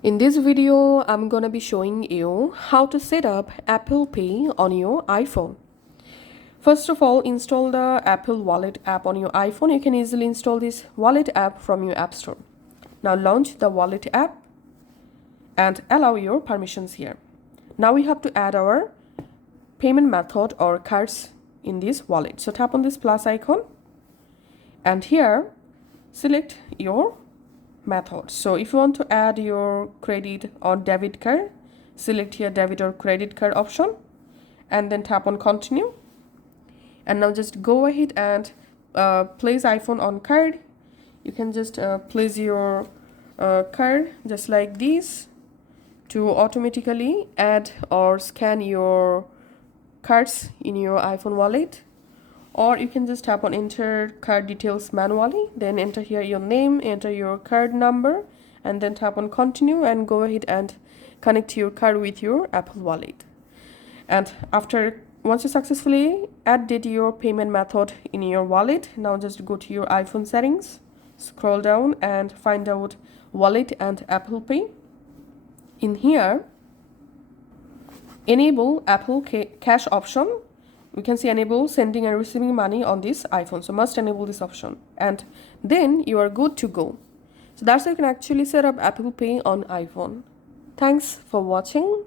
In this video, I'm gonna be showing you how to set up Apple Pay on your iPhone. First of all, install the Apple Wallet app on your iPhone. You can easily install this Wallet app from your App Store. Now launch the Wallet app and allow your permissions here. Now we have to add our payment method or cards in this wallet. So tap on this plus icon and here select your method. So if you want to add your credit or debit card, select here debit or credit card option and then tap on continue. And now just go ahead and place iPhone on card. You can just place your card just like this to automatically add or scan your cards in your iPhone wallet. Or you can just tap on enter card details manually, then enter here your name, enter your card number, and then tap on continue and go ahead and connect your card with your Apple Wallet. And once you successfully added your payment method in your wallet, now just go to your iPhone settings, scroll down and find out Wallet and Apple Pay. In here, enable Apple Cash option. We can see enable sending and receiving money on this iPhone. So must enable this option and then you are good to go. So that's how you can actually set up Apple Pay on iPhone. Thanks for watching.